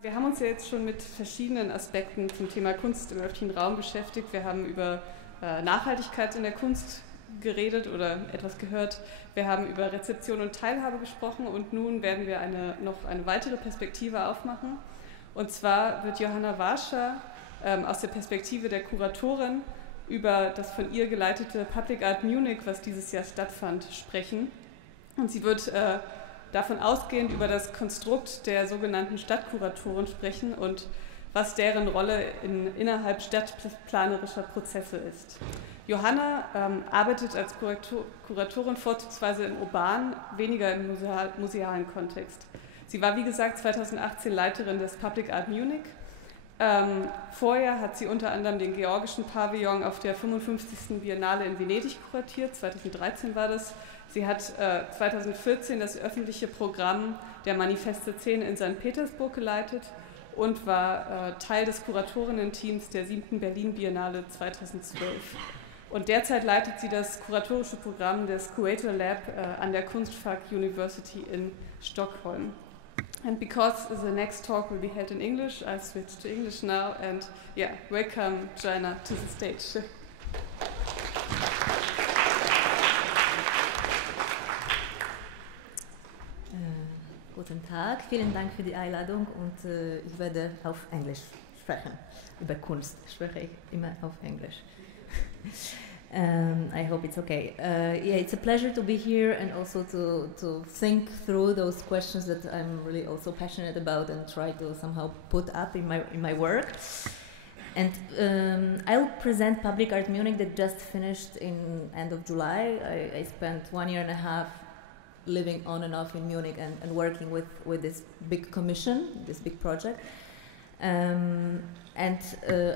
Wir haben uns ja jetzt schon mit verschiedenen Aspekten zum Thema Kunst im öffentlichen Raum beschäftigt. Wir haben über Nachhaltigkeit in der Kunst geredet oder etwas gehört. Wir haben über Rezeption und Teilhabe gesprochen und nun werden wir noch eine weitere Perspektive aufmachen. Und zwar wird Joanna Warsza aus der Perspektive der Kuratorin über das von ihr geleitete Public Art Munich, was dieses Jahr stattfand, sprechen. Und sie wird davon ausgehend über das Konstrukt der sogenannten Stadtkuratoren sprechen und was deren Rolle innerhalb stadtplanerischer Prozesse ist. Joanna arbeitet als Kuratorin vorzugsweise im urbanen, weniger im musealen Kontext. Sie war, wie gesagt, 2018 Leiterin des Public Art Munich. Vorher hat sie unter anderem den georgischen Pavillon auf der 55. Biennale in Venedig kuratiert, 2013 war das. Sie hat 2014 das öffentliche Programm der Manifeste 10 in St. Petersburg geleitet und war Teil des Kuratorinnen-Teams der 7. Berlin-Biennale 2012. Und derzeit leitet sie das kuratorische Programm des Curator Lab an der Kunstfak University in Stockholm. And because the next talk will be held in English, I switch to English now and yeah, welcome Joanna to the stage. Guten Tag, vielen Dank für die Einladung und ich werde auf Englisch sprechen. Über Kunst spreche ich immer auf Englisch. I hope it's okay. Yeah, it's a pleasure to be here and also to think through those questions that I'm really also passionate about and try to somehow put up in my work. And I'll present Public Art Munich that just finished in end of July. I spent 1.5 years living on and off in Munich and working with this big commission, this big project.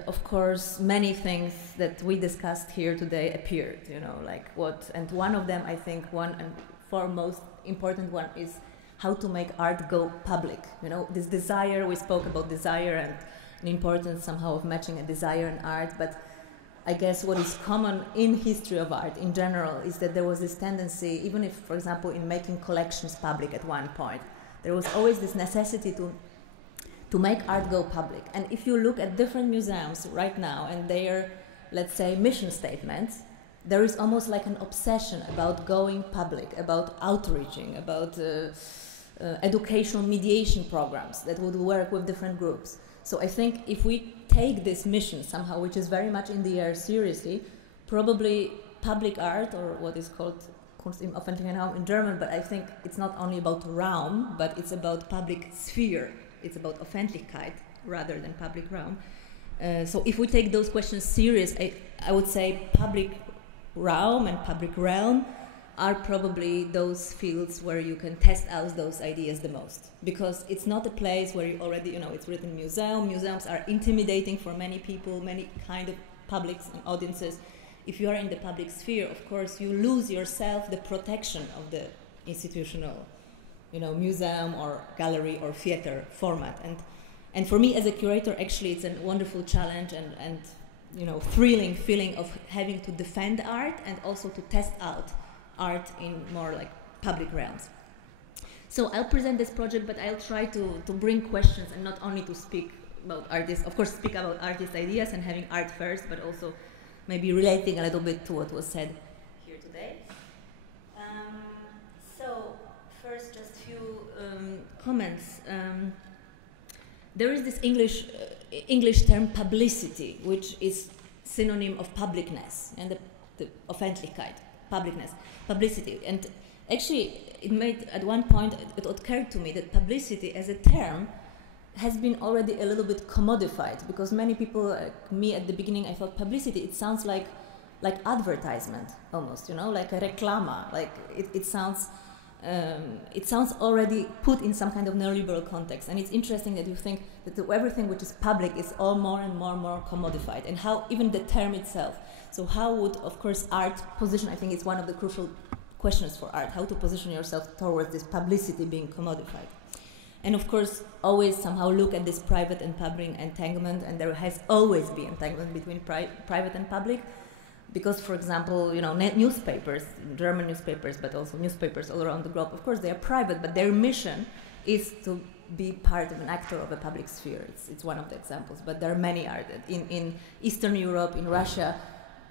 Of course, many things that we discussed here today appeared, you know, like what, and one of them, I think, one and foremost important one is how to make art go public. You know, this desire, we spoke about desire and the importance somehow of matching a desire and art, but I guess what is common in history of art in general is that there was this tendency, even if, for example, in making collections public at one point, there was always this necessity to make art go public. And if you look at different museums right now and their, let's say, mission statements, there is almost like an obsession about going public, about outreaching, about educational mediation programs that would work with different groups. So I think if we take this mission somehow, which is very much in the air seriously, probably public art, or what is called Kunst, öffentlichen Raum in German, but I think it's not only about Raum, but it's about public sphere. It's about Öffentlichkeit rather than public realm. So if we take those questions serious, I would say public realm and public realm are probably those fields where you can test out those ideas the most. Because it's not a place where you already, you know, it's written museum. Museums are intimidating for many people, many kind of publics and audiences. If you are in the public sphere, of course, you lose yourself the protection of the institutional, you know, museum or gallery or theater format. And for me as a curator, actually, it's a wonderful challenge and you know, thrilling feeling of having to defend art and also to test out art in more like public realms. So I'll present this project, but I'll try to bring questions and not only to speak about artists, of course speak about artist ideas and having art first, but also maybe relating a little bit to what was said here today. So first, just few comments. There is this English term publicity, which is synonym of publicness, and the Öffentlichkeit, publicity. And actually, at one point, it occurred to me that publicity as a term has been already a little bit commodified, because many people, like me at the beginning, I thought publicity, it sounds like advertisement almost, you know, like a reclama, like it sounds already put in some kind of neoliberal context. And it's interesting that you think that everything which is public is all more and more commodified, and how even the term itself. So how would, of course, art position, I think it's one of the crucial questions for art, how to position yourself towards this publicity being commodified. And of course, always somehow look at this private and public entanglement, and there has always been entanglement between private and public. Because, for example, you know, newspapers, German newspapers, but also newspapers all around the globe, of course, they are private, but their mission is to be part of an actor of a public sphere. It's one of the examples, but there are many art. In Eastern Europe, in Russia,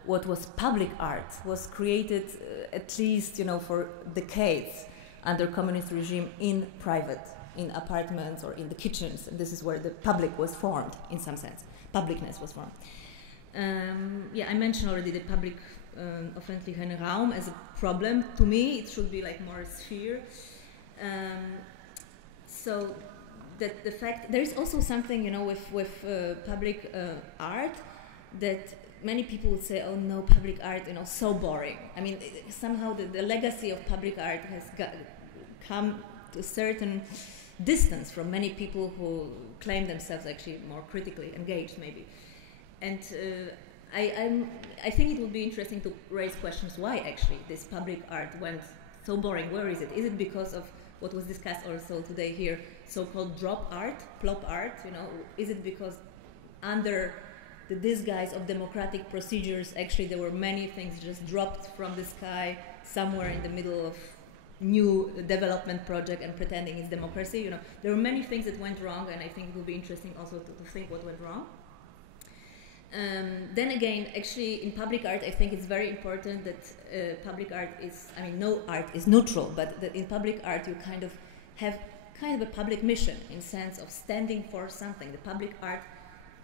what was public art was created at least, for decades under communist regime in private, in apartments or in the kitchens. And this is where the public was formed, in some sense. Publicness was formed. I mentioned already the public öffentlichen Raum as a problem. To me, it should be like more a sphere. So that the fact there is also something, with public art that many people would say, oh no, public art, so boring. I mean, somehow the legacy of public art has come to a certain distance from many people who claim themselves actually more critically engaged, maybe. And I think it would be interesting to raise questions why actually this public art went so boring. Where is it? Is it because of what was discussed also today here, so-called drop art, plop art? Is it because under the disguise of democratic procedures, actually there were many things just dropped from the sky somewhere in the middle of new development project and pretending it's democracy? There were many things that went wrong, and I think it will be interesting also to think what went wrong. Then again, actually in public art, I think it's very important that public art is, no art is neutral, but that in public art you kind of have a public mission in sense of standing for something. The public art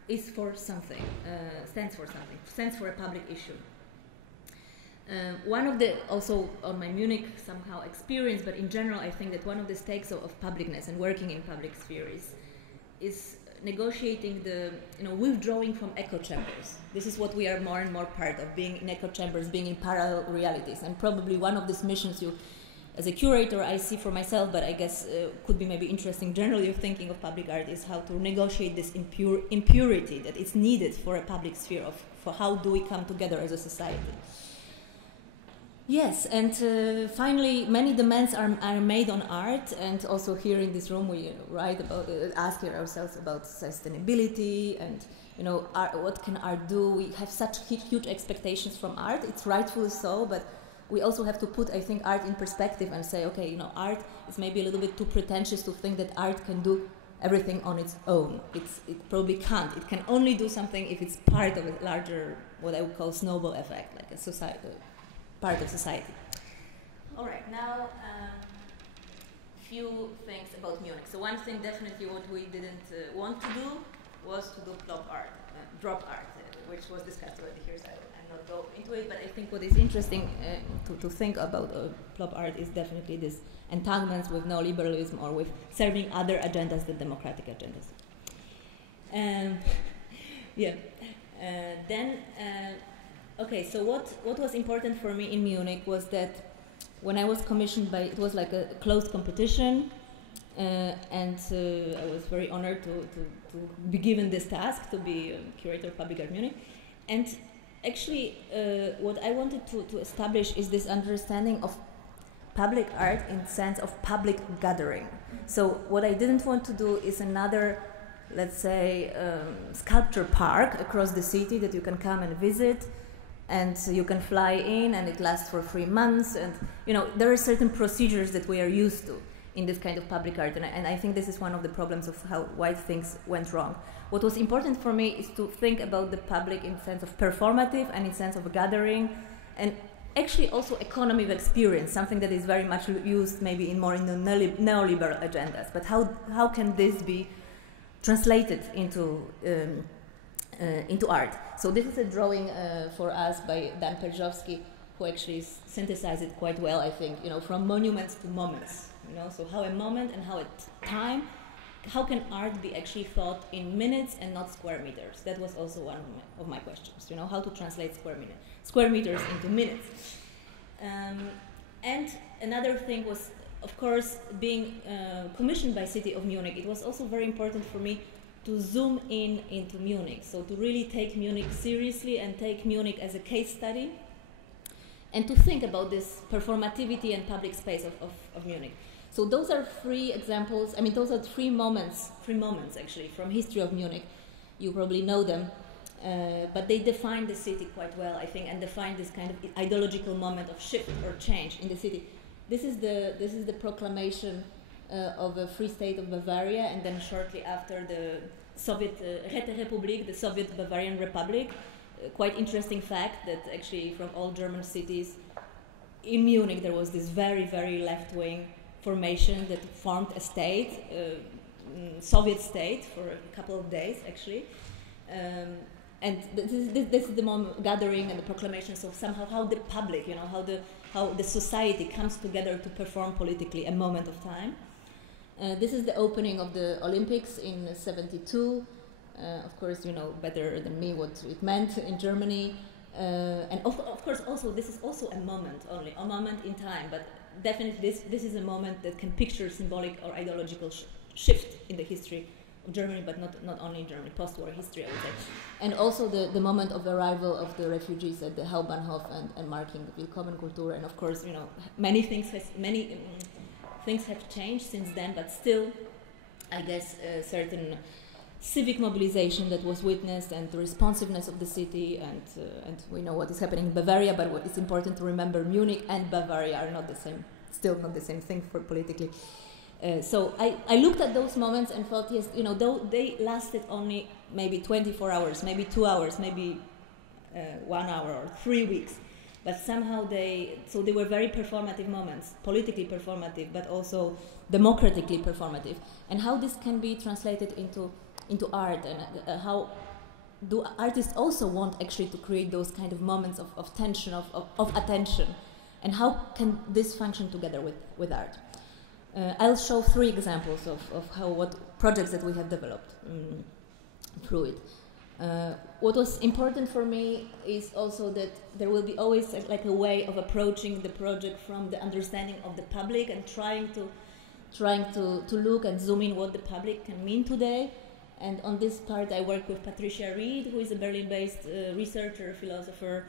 is for something, stands for something, stands for a public issue. One of the, also on my Munich somehow experience, but in general I think that one of the stakes of publicness and working in public sphere is negotiating the, withdrawing from echo chambers. This is what we are more and more part of, being in echo chambers, being in parallel realities. And probably one of these missions you, as a curator, I see for myself, but I guess could be maybe interesting generally of thinking of public art, is how to negotiate this impurity that is needed for a public sphere, for how do we come together as a society. Yes, and finally, many demands are made on art, and also here in this room we write about, ask ourselves about sustainability and, what can art do? We have such huge expectations from art. It's rightfully so, but we also have to put, I think, art in perspective and say, okay, art is maybe a little bit too pretentious to think that art can do everything on its own. It probably can't. It can only do something if it's part of a larger, what I would call snowball effect, like a society. Part of society. All right, now few things about Munich. So one thing definitely what we didn't want to do was to do drop art, which was discussed already here, so I'll not go into it, but I think what is interesting to think about plop art is definitely this entanglements with neoliberalism or with serving other agendas than democratic agendas. Okay, so what was important for me in Munich was that when I was commissioned by, it was like a closed competition, and I was very honored to be given this task to be curator of public art Munich. And actually, what I wanted to establish is this understanding of public art in the sense of public gathering. So what I didn't want to do is another, let's say, sculpture park across the city that you can come and visit, and you can fly in and it lasts for 3 months, and there are certain procedures that we are used to in this kind of public art, and I think this is one of the problems of why things went wrong. What was important for me is to think about the public in the sense of performative and in the sense of gathering, and actually also economy of experience, something that is very much used maybe in the neoliberal agendas, but how can this be translated into art? So this is a drawing for us by Dan Perzowski, who actually synthesized it quite well, I think, from monuments to moments, so how a moment and how a time, how can art be actually thought in minutes and not square meters? That was also one of my questions, how to translate square meters into minutes. And another thing was, of course, being commissioned by City of Munich, it was also very important for me to zoom into Munich, so to really take Munich seriously and take Munich as a case study, and to think about this performativity and public space of Munich. So those are 3 examples, those are 3 moments actually from history of Munich. You probably know them, but they define the city quite well, I think, and define this kind of ideological moment of shift or change in the city. This is the proclamation of a free state of Bavaria, and then shortly after the Soviet Räterepublik, the Soviet Bavarian Republic. Quite interesting fact that actually from all German cities, in Munich there was this very, very left-wing formation that formed a state, Soviet state, for a couple of days actually. And this is the gathering and the proclamations of somehow how the public, how the society comes together to perform politically a moment of time. This is the opening of the Olympics in '72. Of course, you know better than me what it meant in Germany. And of course, also this is also a moment in time. But definitely, this is a moment that can picture symbolic or ideological shift in the history of Germany, but not only in Germany, post-war history, I would say. And also the moment of arrival of the refugees at the Hauptbahnhof and marking the Willkommenkultur. And of course, you know, many things have changed since then, but still, I guess, certain civic mobilization that was witnessed and the responsiveness of the city, and we know what is happening in Bavaria, but what is important to remember, Munich and Bavaria are not the same, still not the same thing for politically. So I looked at those moments and thought, yes, you know, though they lasted only maybe 24 hours, maybe 2 hours, maybe 1 hour or 3 weeks, but somehow they were very performative moments, politically performative, but also democratically performative. And how this can be translated into art, and how do artists also want actually to create those kind of moments of tension, of attention, and how can this function together with art? I'll show 3 examples of what projects that we have developed through it. What was important for me is also that there will be always like a way of approaching the project from the understanding of the public and trying to look and zoom in what the public can mean today. And on this part, I work with Patricia Reed, who is a Berlin-based researcher, philosopher,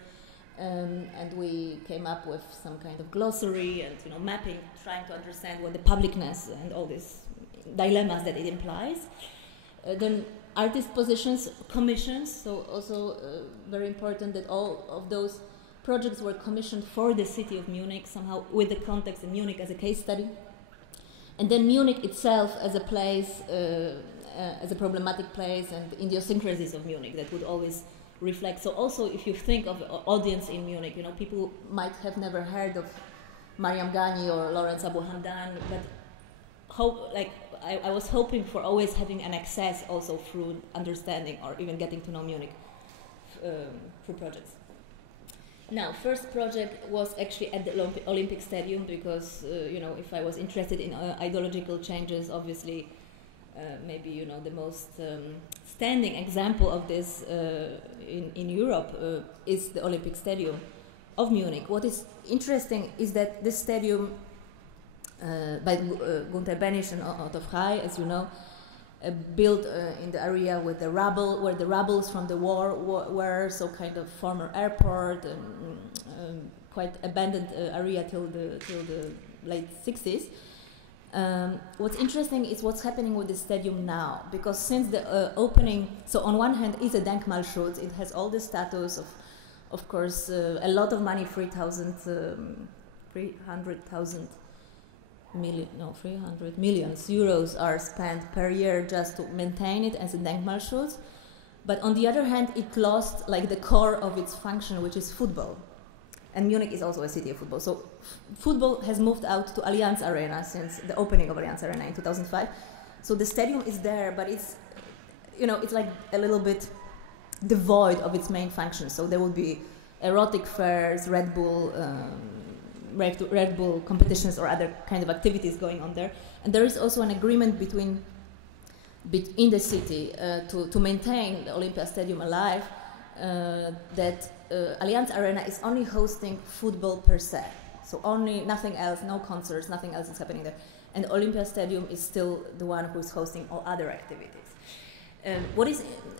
and we came up with some kind of glossary and, you know, mapping, trying to understand what the publicness and all these dilemmas that it implies. Then artist positions, commissions, so also very important that all of those projects were commissioned for the city of Munich, somehow with the context in Munich as a case study. And then Munich itself as a place, as a problematic place, and idiosyncrasies of Munich that would always reflect. So also if you think of the audience in Munich, you know, people might have never heard of Mariam Ghani or Lawrence Abu Hamdan, but I was hoping for always having an access also through understanding or even getting to know Munich through projects. Now, first project was actually at the Olympic Stadium because, you know, if I was interested in ideological changes, obviously maybe, you know, the most standing example of this in Europe is the Olympic Stadium of Munich. What is interesting is that this stadium by Gunther Benisch and Otto Frey, as you know, built in the area with the rubble, where the rubbles from the war were, so kind of former airport, quite abandoned area till the late 60s. What's interesting is what's happening with the stadium now, because since the opening, so on one hand is a Denkmalschutz, it has all the status of course, a lot of money, 300 millions euros are spent per year just to maintain it as a Denkmalschutz. But on the other hand, it lost like the core of its function, which is football. And Munich is also a city of football. So football has moved out to Allianz Arena since the opening of Allianz Arena in 2005. So the stadium is there, but it's, you know, it's like a little bit devoid of its main function. So there will be erotic fairs, Red Bull competitions or other kind of activities going on there. And there is also an agreement in the city to maintain the Olympia Stadium alive, that Allianz Arena is only hosting football per se. So only, nothing else, no concerts, nothing else is happening there. And Olympia Stadium is still the one who is hosting all other activities.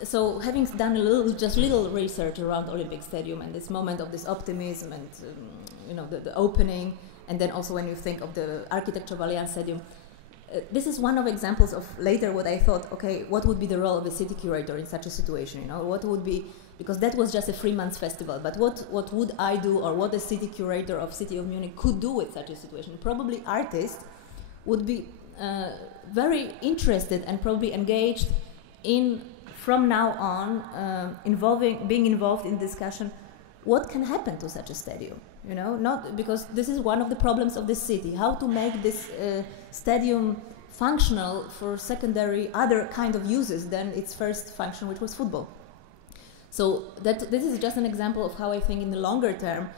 So having done little research around Olympic Stadium and this moment of this optimism and you know, the opening, and then also when you think of the architecture of Allianz Stadium, this is one of examples of later what I thought, okay, what would be the role of a city curator in such a situation, you know, what would be, because that was just a 3-month festival, but what would I do, or what a city curator of City of Munich could do with such a situation? Probably artists would be very interested and probably engaged in, from now on, being involved in discussion, what can happen to such a stadium? You know, not because this is one of the problems of this city, how to make this stadium functional for secondary other kind of uses than its first function, which was football. So this is just an example of how I think in the longer term,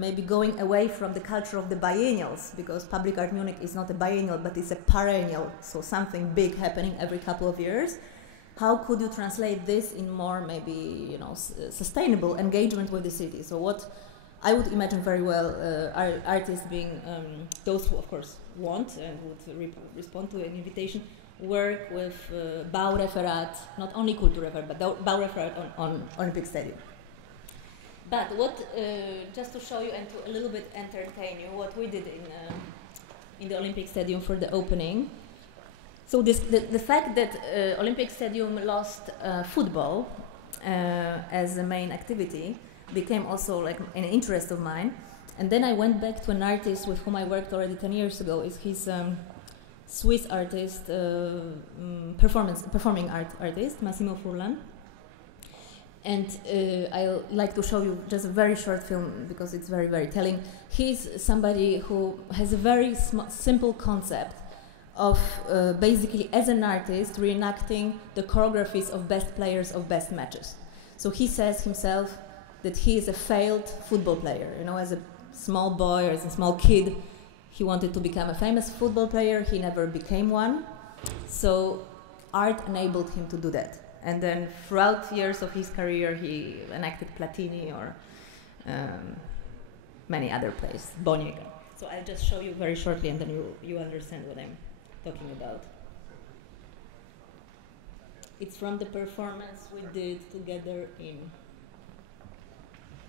maybe going away from the culture of the biennials, because Public Art Munich is not a biennial, but it's a perennial, so something big happening every couple of years. How could you translate this in more maybe, you know, sustainable engagement with the city? So what I would imagine very well artists being those who of course want and would respond to an invitation, work with Baureferat, not only Kulturreferat, but Baureferat on Olympic Stadium. But what, just to show you and to a little bit entertain you, what we did in the Olympic Stadium for the opening. So the fact that Olympic Stadium lost football as a main activity became also like an interest of mine. And then I went back to an artist with whom I worked already 10 years ago. He's Swiss artist, performing artist, Massimo Furlan. And I like to show you just a very short film because it's very, very telling. He's somebody who has a very simple concept of basically, as an artist, reenacting the choreographies of best players of best matches. So he says himself that he is a failed football player. You know, as a small boy or as a small kid, he wanted to become a famous football player. He never became one. So art enabled him to do that. And then throughout years of his career, he enacted Platini or many other plays, Boniega. So I'll just show you very shortly, and then you understand what I'm talking about. It's from the performance we did together in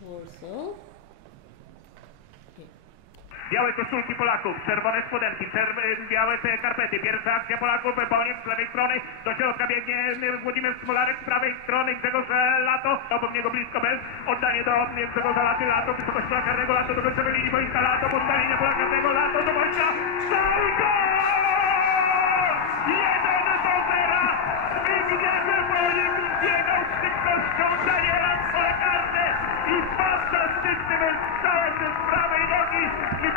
Warsaw. Białe koszulki Polaków, czerwone spodenki, białe te karpety. Pierwsza akcja Polaków, Boniek z lewej strony, do środka biegnie Włodzimierz Smolarek z prawej strony, Grzegorz Lato, obok niego blisko bez, oddanie do Grzegorza Lato, wysokość pola karnego, Lato do końcowej linii boiska, Lato, podstawienie pola karnego, Lato do boiska, strzał i gol! 1-0! Zbigniew Boniek biegał z szybkością Daniela w pole karne i fantastycznym strzałem z prawej nogi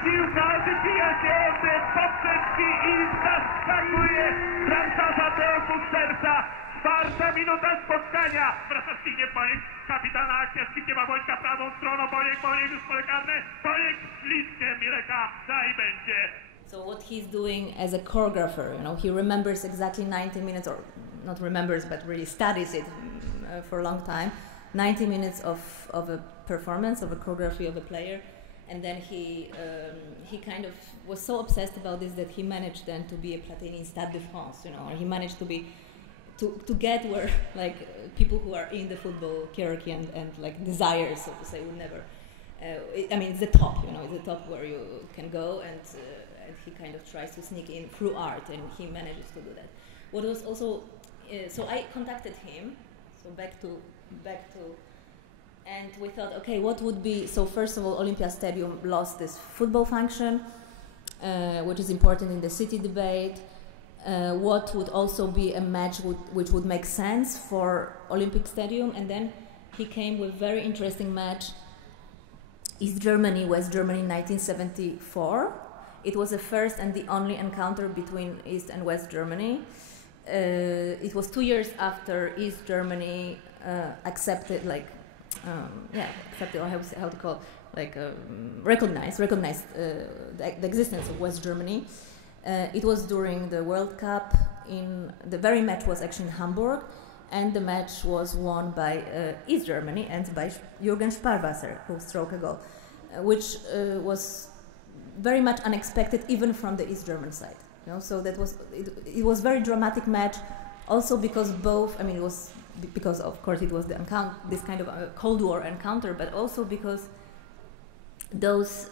piłka wybija się od poprzeczki i zaskakuje bramkarza do serca. 4. minuta spotkania. Wraca Zbigniew Boniek, kapitalna akcja, Zbigniewa Bońka prawą stroną, Boniek już pole karne, Boniek ślicznie Mileka, i będzie. So what he's doing as a choreographer, you know, he remembers exactly 90 minutes, or not remembers, but really studies it for a long time. 90 minutes of a performance, of a choreography of a player. And then he kind of was so obsessed about this that he managed then to be a Platini in Stade de France, you know, or he managed to get where like people who are in the football hierarchy and like desires, so to say, would never. I mean, it's the top, you know, it's the top where you can go, and he kind of tries to sneak in through art, and he manages to do that. What was also, so I contacted him, so back to. And we thought, okay, what would be, so first of all, Olympia Stadium lost this football function, which is important in the city debate. What would also be a match which would make sense for Olympic Stadium? And then he came with a very interesting match, East Germany, West Germany, 1974. It was the first and the only encounter between East and West Germany. It was 2 years after East Germany accepted, like, accepted, or how to call, like, recognized the existence of West Germany. It was during the World Cup. The very match was actually in Hamburg, and the match was won by East Germany and by Jürgen Sparwasser, who struck a goal, which was very much unexpected even from the East German side. You know, so that was it was very dramatic match, also because both. I mean, it was because of course it was this kind of a Cold War encounter, but also because those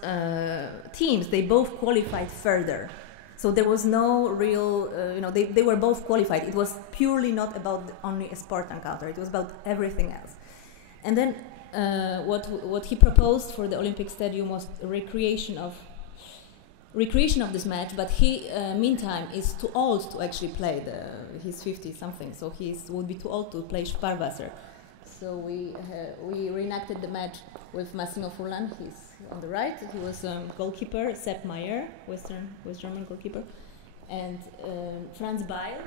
teams, they both qualified further. So there was no real, they were both qualified. It was purely not about only a sport encounter. It was about everything else. And then what he proposed for the Olympic Stadium was a recreation of recreation of this match, but he, meantime, is too old to actually play. He's 50 something, so he would be too old to play Sparwasser. So we reenacted the match with Massimo Furlan. He's on the right. He was goalkeeper. Sepp Maier, West German goalkeeper, and Franz Beil,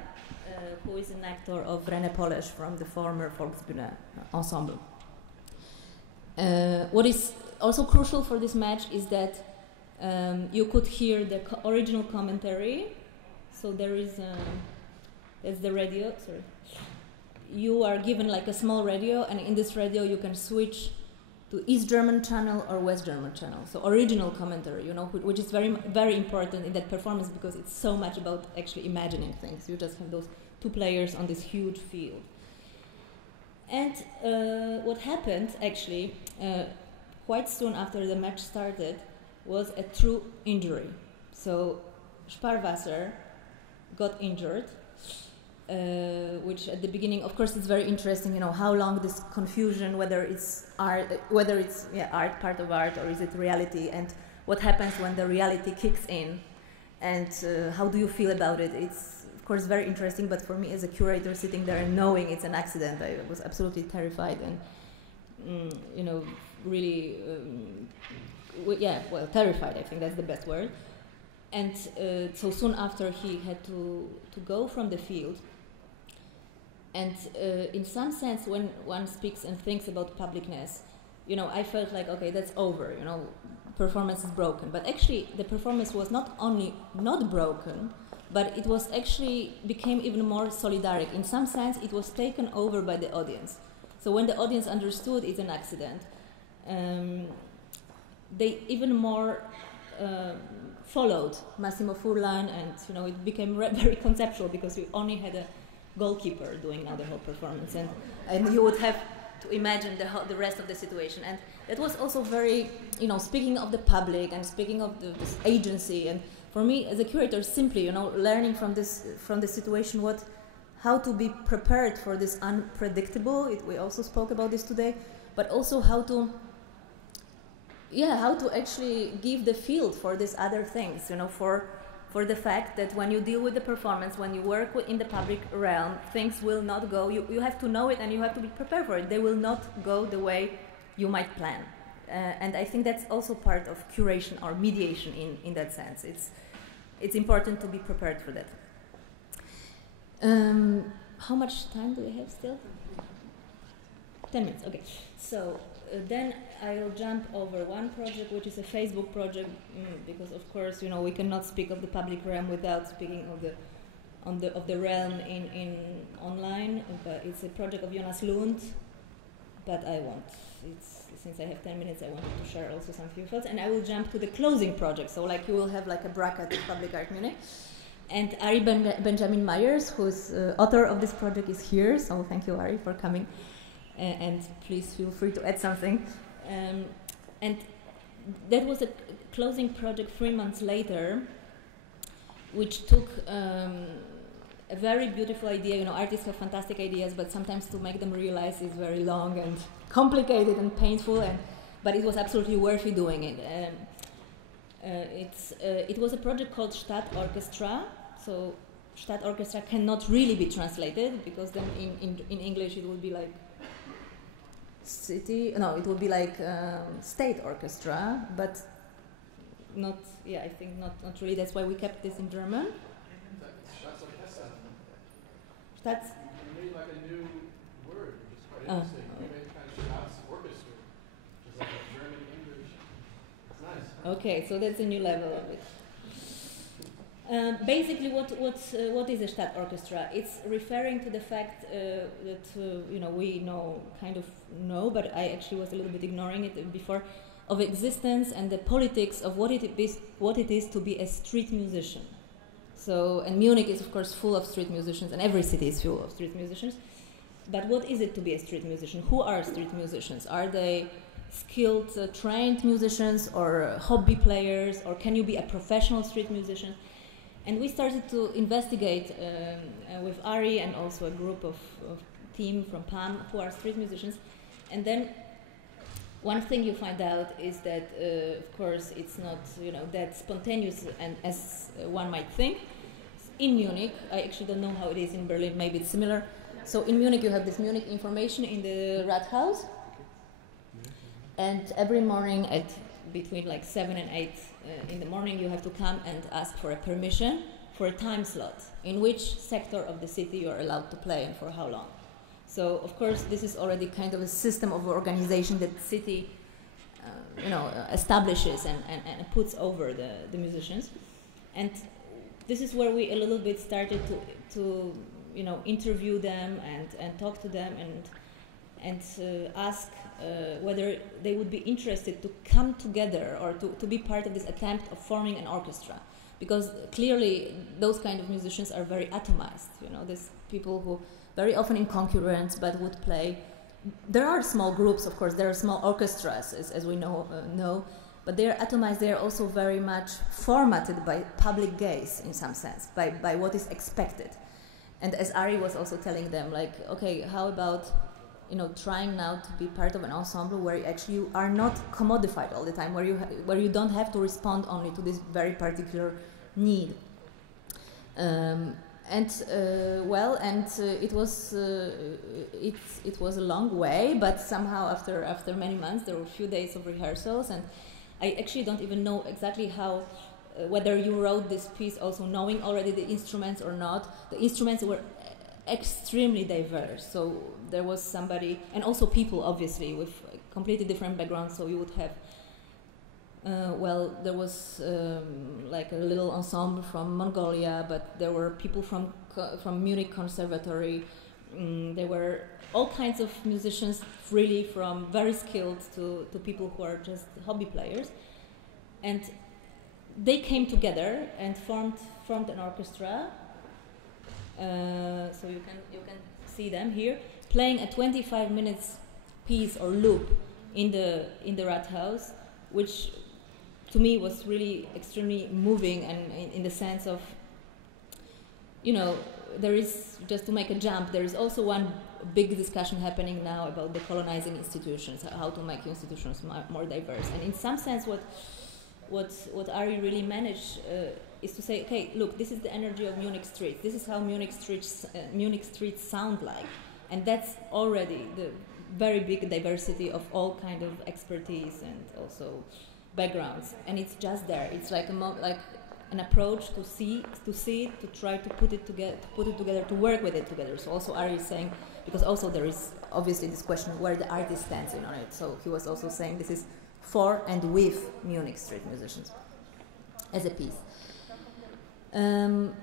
who is an actor of René Polesch from the former Volksbühne ensemble. What is also crucial for this match is that you could hear the original commentary. So there is that's the radio. Sorry, you are given like a small radio, and in this radio you can switch to East German channel or West German channel. So original commentary, you know, which is very, very important in that performance because it's so much about actually imagining things. You just have those two players on this huge field. And what happened actually quite soon after the match started was a true injury. So Sparwasser got injured, which at the beginning, of course, it's very interesting. You know how long this confusion, whether it's art, art part of art, or is it reality, and what happens when the reality kicks in, and how do you feel about it? It's of course very interesting. But for me, as a curator, sitting there and knowing it's an accident, I was absolutely terrified and you know really. Terrified, I think that's the best word. And so soon after he had to go from the field. And in some sense, when one speaks and thinks about publicness, you know, I felt like, okay, that's over, you know, performance is broken. But actually, the performance was not only not broken, but it was actually became even more solidaric. In some sense, it was taken over by the audience. So when the audience understood it's an accident, they even more followed Massimo Furlan, and you know it became very conceptual because we only had a goalkeeper doing now the whole performance, and you would have to imagine the rest of the situation. And that was also very, you know, speaking of the public and speaking of this agency. And for me as a curator, simply, you know, learning from this situation how to be prepared for this unpredictable. We also spoke about this today, but also how to actually give the field for these other things, you know, for the fact that when you deal with the performance, when you work in the public realm, things will not go, you have to know it and you have to be prepared for it. They will not go the way you might plan. And I think that's also part of curation or mediation in that sense. It's important to be prepared for that. How much time do we have still? 10 minutes, okay. So then I'll jump over one project, which is a Facebook project, because of course, you know, we cannot speak of the public realm without speaking of the realm in online. But it's a project of Jonas Lund, but I won't. Since I have 10 minutes, I wanted to share also some few thoughts, and I will jump to the closing project. So like you will have like a bracket of Public Art Munich. And Ari Benjamin Myers, who's author of this project, is here. So thank you, Ari, for coming. And please feel free to add something. And that was a closing project 3 months later, which took a very beautiful idea. You know, artists have fantastic ideas, but sometimes to make them realize is very long and complicated and painful. But it was absolutely worthy doing it. It was a project called Stadtorchestra. So Stadtorchestra cannot really be translated because then in English it would be like it would be like state orchestra, but not, I think not really. That's why we kept this in German. That's you made like a new word, which is quite interesting. You made kind of Staatsorchester, which is like a German English. It's nice. Okay, so that's a new level of it. Basically, what is a Stadtorchestra? It's referring to the fact that you know we kind of know, but I actually was a little bit ignoring it before, of existence and the politics of what it is to be a street musician. So, and Munich is of course full of street musicians, and every city is full of street musicians. But what is it to be a street musician? Who are street musicians? Are they skilled, trained musicians, or hobby players, or can you be a professional street musician? And we started to investigate with Ari and also a group of team from PAM who are street musicians. And then one thing you find out is that, of course, it's not that spontaneous and as one might think. In Munich, I actually don't know how it is in Berlin. Maybe it's similar. So in Munich, you have this Munich information in the Rathaus, and every morning at between like 7 and 8 in the morning, you have to come and ask for a permission for a time slot in which sector of the city you are allowed to play and for how long. So, of course, this is already kind of a system of organization that the city, establishes and puts over the musicians. And this is where we a little bit started to interview them and talk to them and ask whether they would be interested to come together or to be part of this attempt of forming an orchestra. Because clearly those kind of musicians are very atomized. There's people who very often in concurrence, but would play. There are small groups, of course. There are small orchestras, as we know, but they are atomized. They are also very much formatted by public gaze, in some sense, by what is expected. And as Ari was also telling them, like, okay, how about trying now to be part of an ensemble where you are not commodified all the time, where you don't have to respond only to this very particular need. It was a long way, but somehow after many months there were a few days of rehearsals, and I actually don't even know exactly how whether you wrote this piece also knowing already the instruments or not. The instruments were extremely diverse, so there was somebody, and also people obviously with completely different backgrounds, so you would have there was like a little ensemble from Mongolia, but there were people from Munich Conservatory. There were all kinds of musicians, really from very skilled to people who are just hobby players, and they came together and formed an orchestra. So you can see them here playing a 25 minutes piece or loop in the Rathaus, which to me was really extremely moving, and in the sense of, there is, just to make a jump, there is also one big discussion happening now about the colonizing institutions, how to make institutions more diverse. And in some sense what Ari really managed is to say, okay, look, this is the energy of Munich streets. This is how Munich streets sound like, and that's already the very big diversity of all kind of expertise and also backgrounds, and it's just there. It's like an approach to see it, to try to put it together, to work with it together. So also Ari is saying, because also there is obviously this question of where the artist stands in on it. So he was also saying this is for and with Munich street musicians as a piece. And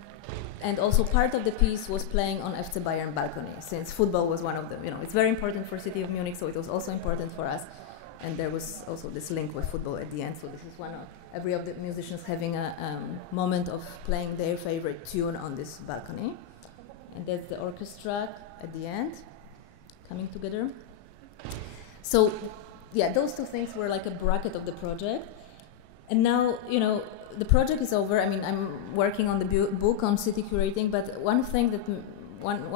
also part of the piece was playing on FC Bayern balcony, since football was one of them. It's very important for city of Munich, so it was also important for us. And there was also this link with football at the end. So this is one of every of the musicians having a moment of playing their favorite tune on this balcony. And that's the orchestra at the end, coming together. So, yeah, those two things were like a bracket of the project. And now, the project is over. I mean, I'm working on the book on city curating, but one thing that, one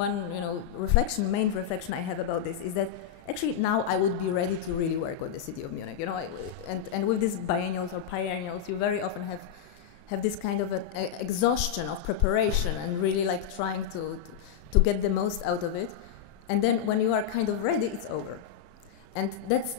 main reflection I have about this is that actually now I would be ready to really work with the city of Munich, and with these biennials or biennials, you very often have this kind of exhaustion of preparation and really like trying to get the most out of it, and then when you are kind of ready, it's over. And this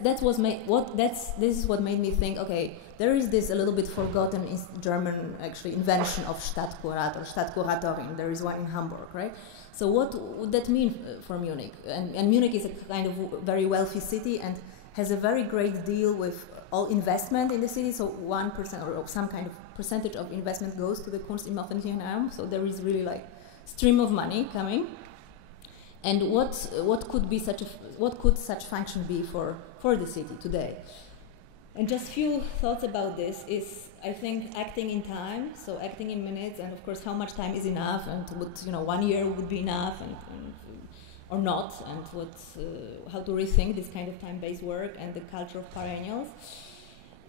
is what made me think, okay, there is this a little bit forgotten German actually invention of Stadtkurator, Stadtkuratorin. There is one in Hamburg, right? So what would that mean for Munich? And Munich is a kind of very wealthy city and has a very great deal with all investment in the city. So 1% or some kind of percentage of investment goes to the Kunst, öffentlichen Raum. So there is really like stream of money coming. And what could such function be for the city today? And just few thoughts about this is, I think, acting in time, so acting in minutes, and of course how much time is enough, and what 1 year would be enough, and or not, and how to rethink this kind of time-based work and the culture of perennials.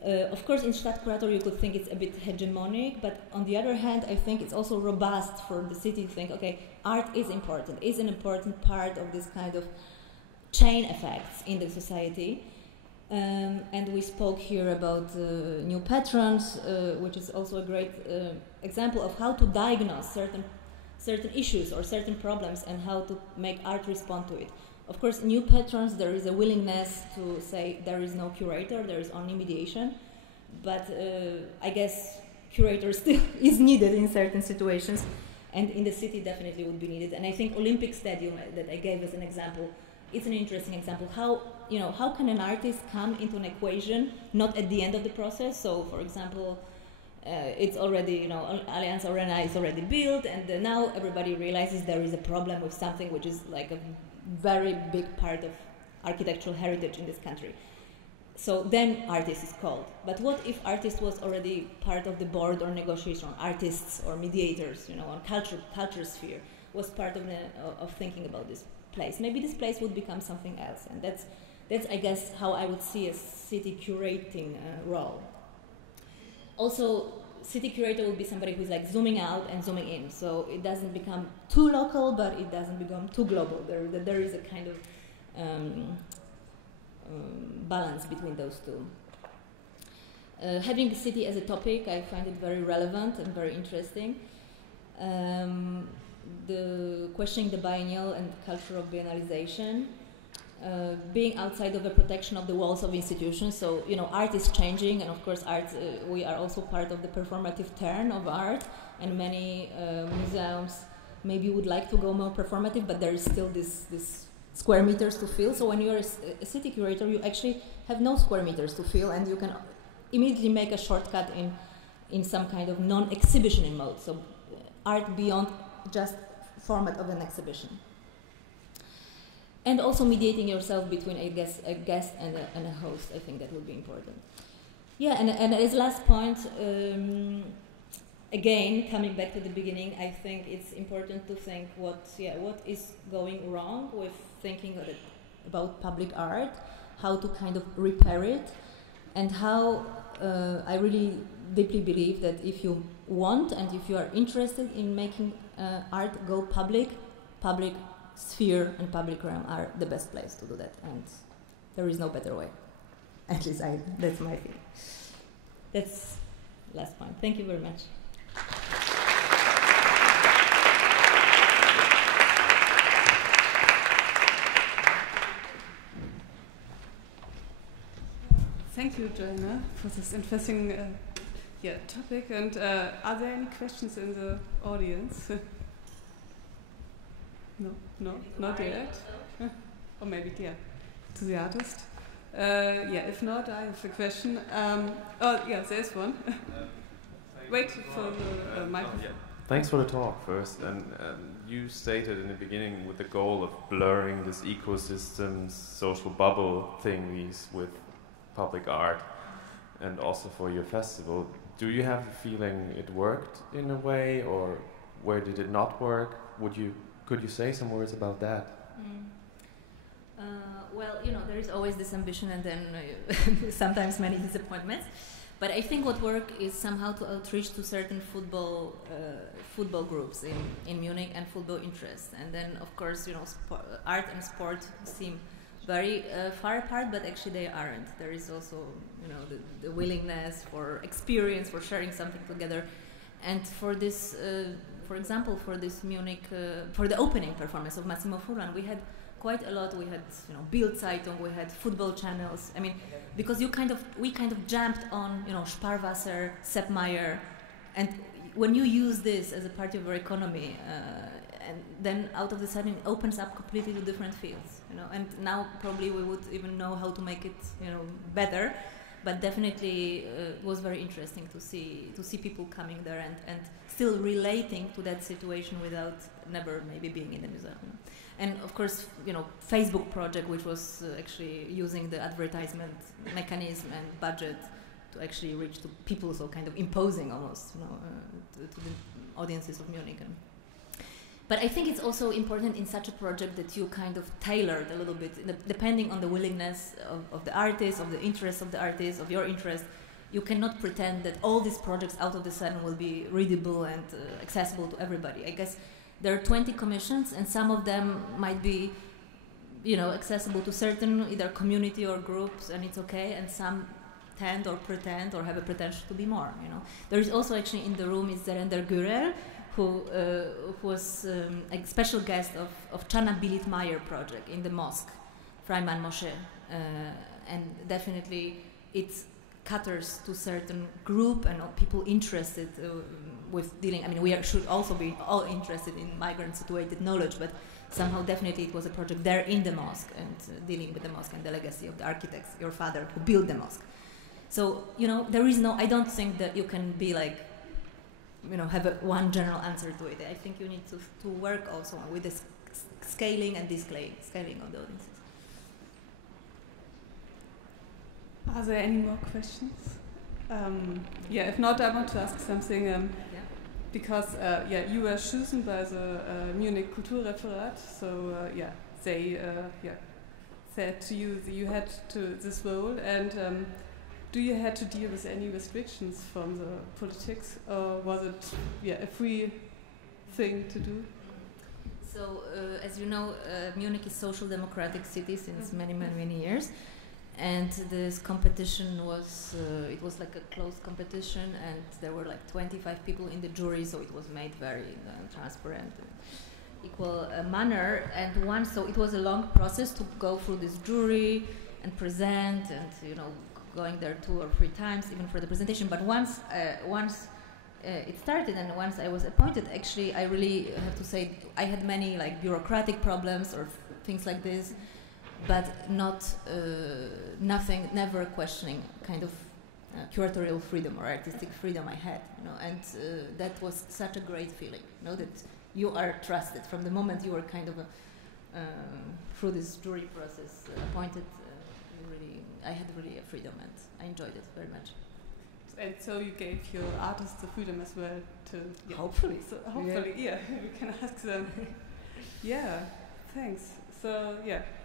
Of course, in Stadtkurator you could think it's a bit hegemonic, but on the other hand, I think it's also robust for the city to think, okay, art is important, is an important part of this kind of chain effects in the society. And we spoke here about new patrons, which is also a great example of how to diagnose certain issues or certain problems and how to make art respond to it. Of course, new patrons, there is a willingness to say there is no curator, there is only mediation, but I guess curator still is needed in certain situations, and in the city definitely would be needed. And I think Olympic Stadium that I gave as an example, it's an interesting example. How can an artist come into an equation not at the end of the process? So, for example, it's already, Allianz Arena is already built, and now everybody realizes there is a problem with something which is like a very big part of architectural heritage in this country. So then artist is called. But what if artist was already part of the board or negotiation, artists or mediators, on culture sphere, was part of thinking about this place? Maybe this place would become something else, and that's I guess how I would see a city curating role. Also, city curator would be somebody who's like zooming out and zooming in, so it doesn't become too local, but it doesn't become too global. There is a kind of balance between those two. Having the city as a topic, I find it very relevant and very interesting. The questioning the biennial and culture of biennalization, being outside of the protection of the walls of institutions. So, art is changing, and of course art, we are also part of the performative turn of art, and many museums maybe would like to go more performative, but there is still this square meters to fill. So when you're a city curator, you actually have no square meters to fill, and you can immediately make a shortcut in some kind of non-exhibition mode. So art beyond just format of an exhibition. And also mediating yourself between a guest and a host, I think that would be important. Yeah, and as last point, again, coming back to the beginning, I think it's important to think what is going wrong with thinking about public art, how to kind of repair it, and how I really deeply believe that if you want and if you are interested in making art go public sphere and public realm are the best place to do that, and there is no better way. At least that's my feeling. That's last point. Thank you very much. Thank you, Joanna, for this interesting topic. And are there any questions in the audience? No, not yet. Or maybe, to the artist. If not, I have a question. There's one. Wait for the microphone. Thanks for the talk first. And you stated in the beginning with the goal of blurring this ecosystem, social bubble thingies with public art, and also for your festival. Do you have the feeling it worked in a way, or where did it not work? Could you say some words about that? There is always this ambition and then sometimes many disappointments. But I think what worked is somehow to outreach to certain football groups in Munich and football interests. And then, of course, art and sport seem very far apart, but actually they aren't. There is also, the willingness for experience, for sharing something together. And for this, for example, for this Munich, for the opening performance of Massimo Furlan, we had quite a lot. We had, Bild Zeitung, we had football channels. I mean, because we kind of jumped on, Sparwasser, Sepp Maier, and when you use this as a part of your economy, and then out of the sudden it opens up completely to different fields, and now probably we would even know how to make it, better, but definitely it was very interesting to see people coming there and still relating to that situation without never maybe being in the museum. And of course, Facebook project, which was actually using the advertisement mechanism and budget to actually reach to people, so kind of imposing almost, to the audiences of Munich. But I think it's also important in such a project that you kind of tailored a little bit, depending on the willingness of the artist, of the interest of the artist, of your interest. You cannot pretend that all these projects out of the sudden will be readable and accessible to everybody. I guess there are 20 commissions, and some of them might be accessible to certain either community or groups, and it's okay, and some tend or pretend or have a potential to be more, There is also actually in the room is Zerender Gürel, who was a special guest of Chana Bilit Mayer project in the mosque, Freiman Moshe, and definitely it caters to certain group and people interested with dealing. I mean, should also be all interested in migrant-situated knowledge, but somehow definitely it was a project there in the mosque and dealing with the mosque and the legacy of the architects, your father who built the mosque. So, there is I don't think that you can be like, have one general answer to it. I think you need to work also with the scaling and scaling of the audiences. Are there any more questions? If not, I want to ask something. Because you were chosen by the Munich Kulturreferat, so they said to you that you had this role, and do you had to deal with any restrictions from the politics, or was it a free thing to do? So, as you know, Munich is a social democratic city since many years. And this competition was, it was like a closed competition, and there were like 25 people in the jury, so it was made very transparent and equal manner. And so it was a long process to go through this jury and present, and going there 2 or 3 times even for the presentation. But once it started, and once I was appointed, actually I really have to say I had many like bureaucratic problems or things like this. But nothing, never questioning kind of curatorial freedom or artistic freedom I had, and that was such a great feeling, that you are trusted from the moment you were kind of through this jury process appointed. I had really a freedom, and I enjoyed it very much. And so you gave your artists the freedom as well to hopefully. So hopefully, we can ask them. Thanks. So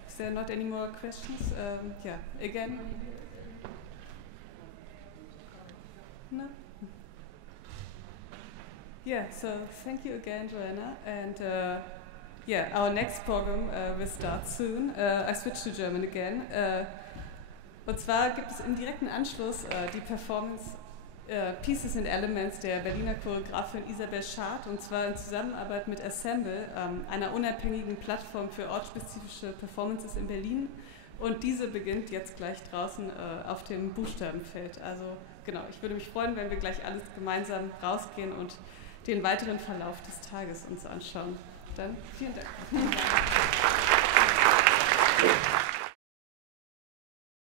is there not any more questions? Again? No? So thank you again, Joanna. And our next program will start soon. I switch to German again. Und zwar gibt es im direkten Anschluss die Performance Pieces and Elements der Berliner Choreografin Isabel Schad, und zwar in Zusammenarbeit mit Assemble, einer unabhängigen Plattform für ortsspezifische Performances in Berlin. Und diese beginnt jetzt gleich draußen auf dem Buchstabenfeld. Also genau, ich würde mich freuen, wenn wir gleich alles gemeinsam rausgehen und den weiteren Verlauf des Tages uns anschauen. Dann vielen Dank.